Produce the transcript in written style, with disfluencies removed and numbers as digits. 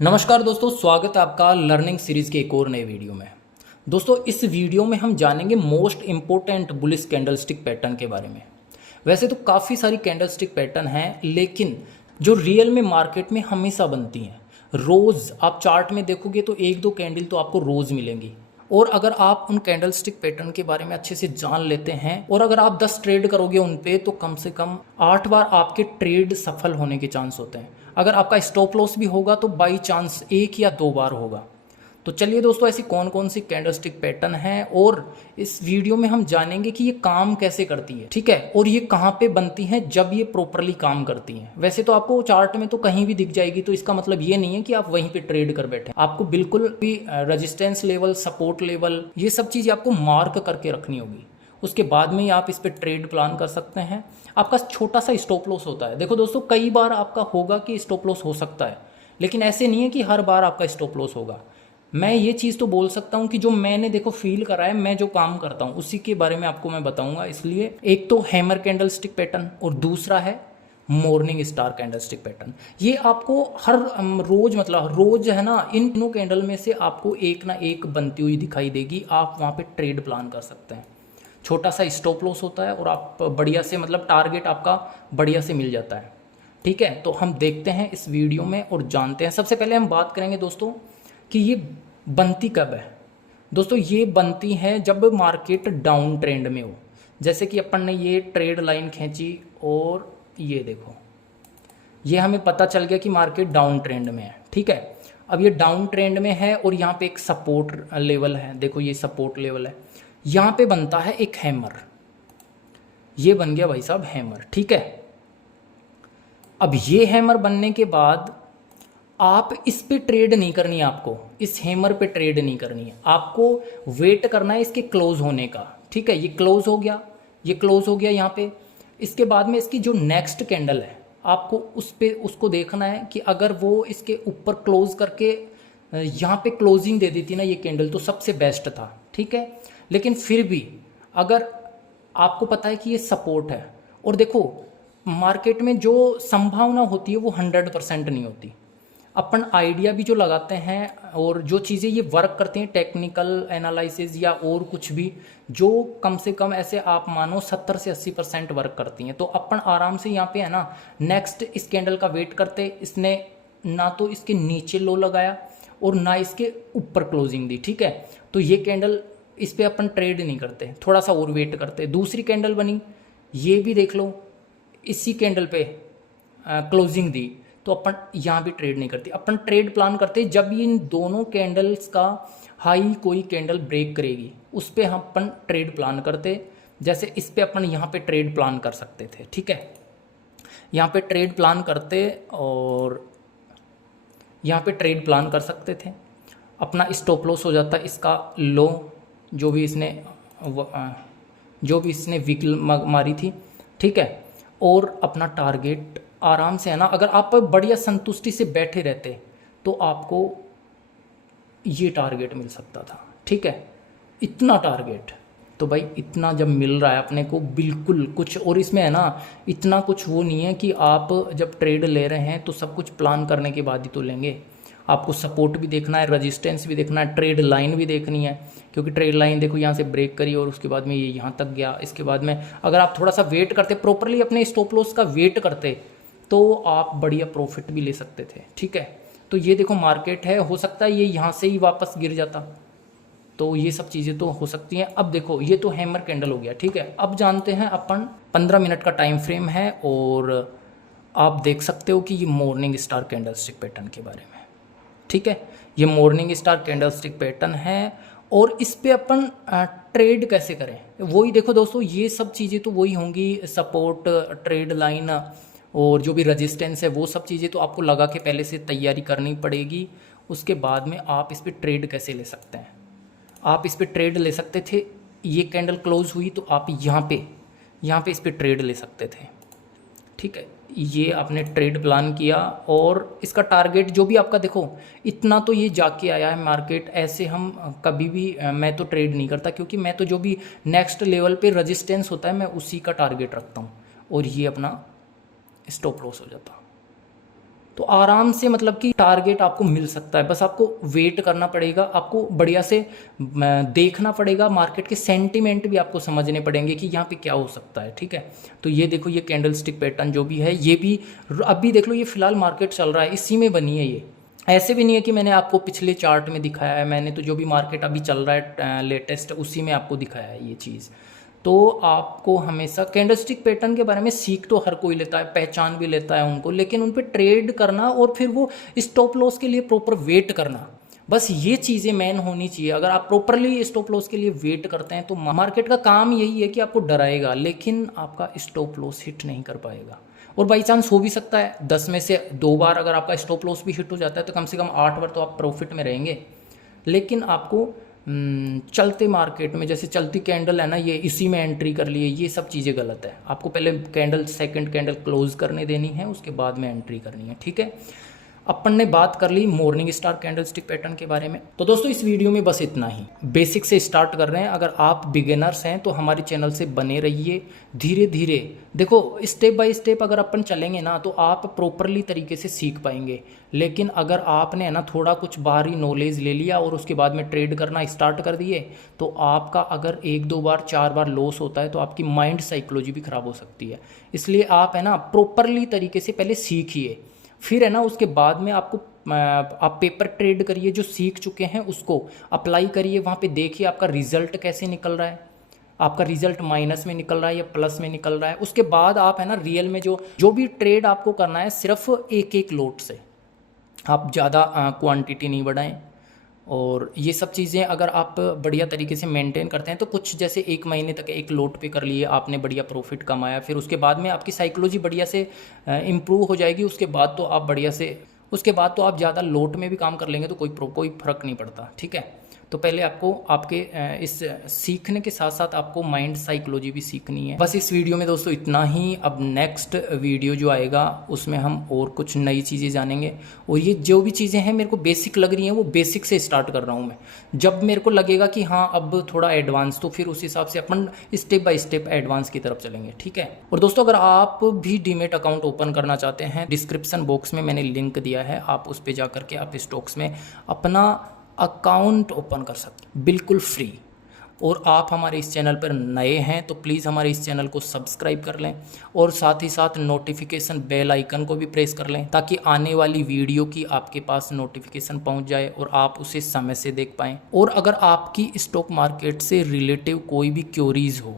नमस्कार दोस्तों, स्वागत है आपका लर्निंग सीरीज के एक और नए वीडियो में। दोस्तों, इस वीडियो में हम जानेंगे most important bullish candlestick pattern के बारे में। वैसे तो काफ़ी सारी कैंडलस्टिक पैटर्न हैं, लेकिन जो रियल में मार्केट में हमेशा बनती हैं, रोज़ आप चार्ट में देखोगे तो एक दो कैंडल तो आपको रोज़ मिलेंगी। और अगर आप उन कैंडलस्टिक पैटर्न के बारे में अच्छे से जान लेते हैं और अगर आप 10 ट्रेड करोगे उन पे, तो कम से कम 8 बार आपके ट्रेड सफल होने के चांस होते हैं। अगर आपका स्टॉप लॉस भी होगा तो बाई चांस 1 या 2 बार होगा। तो चलिए दोस्तों, ऐसी कौन कौन सी कैंडलस्टिक पैटर्न है और इस वीडियो में हम जानेंगे कि ये काम कैसे करती है, ठीक है, और ये कहाँ पे बनती है जब ये प्रॉपरली काम करती है। वैसे तो आपको चार्ट में तो कहीं भी दिख जाएगी, तो इसका मतलब ये नहीं है कि आप वहीं पे ट्रेड कर बैठे। आपको बिल्कुल भी रेजिस्टेंस लेवल, सपोर्ट लेवल, ये सब चीज़ें आपको मार्क करके रखनी होगी। उसके बाद में ही आप इस पर ट्रेड प्लान कर सकते हैं। आपका छोटा सा स्टॉप लॉस होता है। देखो दोस्तों, कई बार आपका होगा कि स्टॉप लॉस हो सकता है, लेकिन ऐसे नहीं है कि हर बार आपका स्टॉप लॉस होगा। मैं ये चीज़ तो बोल सकता हूँ कि जो मैंने देखो फील करा है, मैं जो काम करता हूँ उसी के बारे में आपको मैं बताऊंगा। इसलिए एक तो हैमर कैंडलस्टिक पैटर्न और दूसरा है मॉर्निंग स्टार कैंडलस्टिक पैटर्न। ये आपको हर रोज, मतलब रोज है ना, इन तीनों कैंडल में से आपको एक ना एक बनती हुई दिखाई देगी। आप वहाँ पे ट्रेड प्लान कर सकते हैं। छोटा सा स्टॉप लॉस होता है और आप बढ़िया से, मतलब टारगेट आपका बढ़िया से मिल जाता है। ठीक है, तो हम देखते हैं इस वीडियो में और जानते हैं। सबसे पहले हम बात करेंगे दोस्तों कि ये बनती कब है। दोस्तों, ये बनती है जब मार्केट डाउन ट्रेंड में हो। जैसे कि अपन ने ये ट्रेड लाइन खींची और ये देखो, ये हमें पता चल गया कि मार्केट डाउन ट्रेंड में है। ठीक है, अब ये डाउन ट्रेंड में है और यहाँ पे एक सपोर्ट लेवल है। देखो, ये सपोर्ट लेवल है। यहाँ पे बनता है एक हैमर। ये बन गया भाई साहब हैमर। ठीक है, अब ये हैमर बनने के बाद आप इस पे ट्रेड नहीं करनी है। आपको इस हैमर पे ट्रेड नहीं करनी है, आपको वेट करना है इसके क्लोज होने का। ठीक है, ये क्लोज हो गया, ये क्लोज हो गया यहाँ पे। इसके बाद में इसकी जो नेक्स्ट कैंडल है, आपको उस पे उसको देखना है कि अगर वो इसके ऊपर क्लोज करके यहाँ पे क्लोजिंग दे देती ना ये कैंडल, तो सबसे बेस्ट था। ठीक है, लेकिन फिर भी अगर आपको पता है कि ये सपोर्ट है, और देखो मार्केट में जो संभावना होती है वो 100% नहीं होती। अपन आइडिया भी जो लगाते हैं और जो चीज़ें ये वर्क करती हैं, टेक्निकल एनालिसिस या और कुछ भी, जो कम से कम ऐसे आप मानो 70 से 80% वर्क करती हैं। तो अपन आराम से यहाँ पे है ना, नेक्स्ट इस कैंडल का वेट करते। इसने ना तो इसके नीचे लो लगाया और ना इसके ऊपर क्लोजिंग दी। ठीक है, तो ये कैंडल, इस पे अपन ट्रेड नहीं करते, थोड़ा सा और वेट करते। दूसरी कैंडल बनी, ये भी देख लो, इसी कैंडल पे क्लोजिंग दी, तो अपन यहाँ भी ट्रेड नहीं करते। अपन ट्रेड प्लान करते जब इन दोनों कैंडल्स का हाई कोई कैंडल ब्रेक करेगी, उस पे हम अपन ट्रेड प्लान करते। जैसे इस पे अपन यहाँ पे ट्रेड प्लान कर सकते थे। ठीक है, यहाँ पे ट्रेड प्लान करते और यहाँ पे ट्रेड प्लान कर सकते थे। अपना स्टॉप लॉस हो जाता इसका लो, जो भी इसने वीक मारी थी। ठीक है, और अपना टारगेट आराम से है ना, अगर आप बढ़िया संतुष्टि से बैठे रहते तो आपको ये टारगेट मिल सकता था। ठीक है, इतना टारगेट, तो भाई इतना जब मिल रहा है अपने को, बिल्कुल कुछ, और इसमें है ना इतना कुछ वो नहीं है कि आप जब ट्रेड ले रहे हैं तो सब कुछ प्लान करने के बाद ही तो लेंगे। आपको सपोर्ट भी देखना है, रेजिस्टेंस भी देखना है, ट्रेड लाइन भी देखनी है। क्योंकि ट्रेड लाइन देखो यहाँ से ब्रेक करी और उसके बाद में ये यहाँ तक गया। इसके बाद में अगर आप थोड़ा सा वेट करते, प्रॉपरली अपने स्टॉप लॉस का वेट करते, तो आप बढ़िया प्रॉफिट भी ले सकते थे। ठीक है, तो ये देखो मार्केट है, हो सकता है ये यहाँ से ही वापस गिर जाता, तो ये सब चीज़ें तो हो सकती हैं। अब देखो, ये तो हैमर कैंडल हो गया। ठीक है, अब जानते हैं अपन, 15 मिनट का टाइम फ्रेम है और आप देख सकते हो कि ये मॉर्निंग स्टार कैंडलस्टिक पैटर्न के बारे में। ठीक है, ये मॉर्निंग स्टार कैंडलस्टिक पैटर्न है और इस पे अपन ट्रेड कैसे करें, वही देखो दोस्तों। ये सब चीज़ें तो वही होंगी, सपोर्ट, ट्रेड लाइन और जो भी रेजिस्टेंस है, वो सब चीज़ें तो आपको लगा के पहले से तैयारी करनी पड़ेगी। उसके बाद में आप इस पर ट्रेड कैसे ले सकते हैं, आप इस पर ट्रेड ले सकते थे। ये कैंडल क्लोज हुई तो आप यहाँ पे इस पर ट्रेड ले सकते थे। ठीक है, ये आपने ट्रेड प्लान किया और इसका टारगेट जो भी आपका, देखो इतना तो ये जाके आया है मार्केट। ऐसे हम कभी भी, मैं तो ट्रेड नहीं करता, क्योंकि मैं तो जो भी नेक्स्ट लेवल पे रेजिस्टेंस होता है मैं उसी का टारगेट रखता हूँ, और ये अपना स्टॉप लॉस हो जाता। तो आराम से मतलब कि टारगेट आपको मिल सकता है। बस आपको वेट करना पड़ेगा, आपको बढ़िया से देखना पड़ेगा, मार्केट के सेंटीमेंट भी आपको समझने पड़ेंगे कि यहाँ पे क्या हो सकता है। ठीक है, तो ये देखो ये कैंडल स्टिक पैटर्न जो भी है ये भी अभी देख लो, ये फिलहाल मार्केट चल रहा है इसी में बनी है। ये ऐसे भी नहीं है कि मैंने आपको पिछले चार्ट में दिखाया है, मैंने तो जो भी मार्केट अभी चल रहा है लेटेस्ट उसी में आपको दिखाया है ये चीज़। तो आपको हमेशा कैंडलस्टिक पैटर्न के बारे में सीख तो हर कोई लेता है, पहचान भी लेता है उनको, लेकिन उन पर ट्रेड करना और फिर वो स्टॉप लॉस के लिए प्रॉपर वेट करना, बस ये चीज़ें मेन होनी चाहिए। अगर आप प्रॉपरली स्टॉप लॉस के लिए वेट करते हैं तो मार्केट का काम यही है कि आपको डराएगा, लेकिन आपका स्टॉप लॉस हिट नहीं कर पाएगा। और बाई चांस हो भी सकता है 10 में से 2 बार अगर आपका स्टॉप लॉस भी हिट हो जाता है तो कम से कम 8 बार तो आप प्रॉफिट में रहेंगे। लेकिन आपको चलते मार्केट में जैसे चलती कैंडल है ना, ये इसी में एंट्री कर लिए, ये सब चीज़ें गलत है। आपको पहले कैंडल सेकंड कैंडल क्लोज करने देनी है, उसके बाद में एंट्री करनी है। ठीक है, अपन ने बात कर ली मॉर्निंग स्टार कैंडलस्टिक पैटर्न के बारे में। तो दोस्तों इस वीडियो में बस इतना ही, बेसिक से स्टार्ट कर रहे हैं। अगर आप बिगिनर्स हैं तो हमारे चैनल से बने रहिए, धीरे धीरे देखो स्टेप बाय स्टेप अगर अपन चलेंगे ना तो आप प्रॉपरली तरीके से सीख पाएंगे। लेकिन अगर आपने है ना थोड़ा कुछ बाहरी नॉलेज ले लिया और उसके बाद में ट्रेड करना स्टार्ट कर दिए तो आपका अगर 1-2 बार 4 बार लॉस होता है तो आपकी माइंड साइकोलॉजी भी ख़राब हो सकती है। इसलिए आप है ना प्रॉपरली तरीके से पहले सीखिए, फिर है ना उसके बाद में आप पेपर ट्रेड करिए, जो सीख चुके हैं उसको अप्लाई करिए, वहाँ पे देखिए आपका रिजल्ट कैसे निकल रहा है, आपका रिजल्ट माइनस में निकल रहा है या प्लस में निकल रहा है। उसके बाद आप है ना रियल में जो भी ट्रेड आपको करना है सिर्फ एक एक लोट से, आप ज़्यादा क्वांटिटी नहीं बढ़ाएं। और ये सब चीज़ें अगर आप बढ़िया तरीके से मेंटेन करते हैं तो कुछ जैसे 1 महीने तक एक लोट पे कर लिए आपने, बढ़िया प्रॉफिट कमाया, फिर उसके बाद में आपकी साइकोलॉजी बढ़िया से इम्प्रूव हो जाएगी। उसके बाद तो आप ज़्यादा लोट में भी काम कर लेंगे तो कोई फ़र्क नहीं पड़ता। ठीक है, तो पहले आपको आपके इस सीखने के साथ साथ आपको माइंड साइकोलॉजी भी सीखनी है। बस इस वीडियो में दोस्तों इतना ही। अब नेक्स्ट वीडियो जो आएगा उसमें हम और कुछ नई चीज़ें जानेंगे। और ये जो भी चीज़ें हैं मेरे को बेसिक लग रही हैं वो बेसिक से स्टार्ट कर रहा हूँ मैं। जब मेरे को लगेगा कि हाँ अब थोड़ा एडवांस, तो फिर उस हिसाब से अपन स्टेप बाय स्टेप एडवांस की तरफ चलेंगे। ठीक है, और दोस्तों अगर आप भी डीमेट अकाउंट ओपन करना चाहते हैं, डिस्क्रिप्शन बॉक्स में मैंने लिंक दिया है, आप उस पर जा करके आप स्टॉक्स में अपना अकाउंट ओपन कर सकते हैं बिल्कुल फ्री। और आप हमारे इस चैनल पर नए हैं तो प्लीज़ हमारे इस चैनल को सब्सक्राइब कर लें और साथ ही साथ नोटिफिकेशन बेल आइकन को भी प्रेस कर लें ताकि आने वाली वीडियो की आपके पास नोटिफिकेशन पहुंच जाए और आप उसे समय से देख पाएँ। और अगर आपकी स्टॉक मार्केट से रिलेटिव कोई भी क्वेरीज हो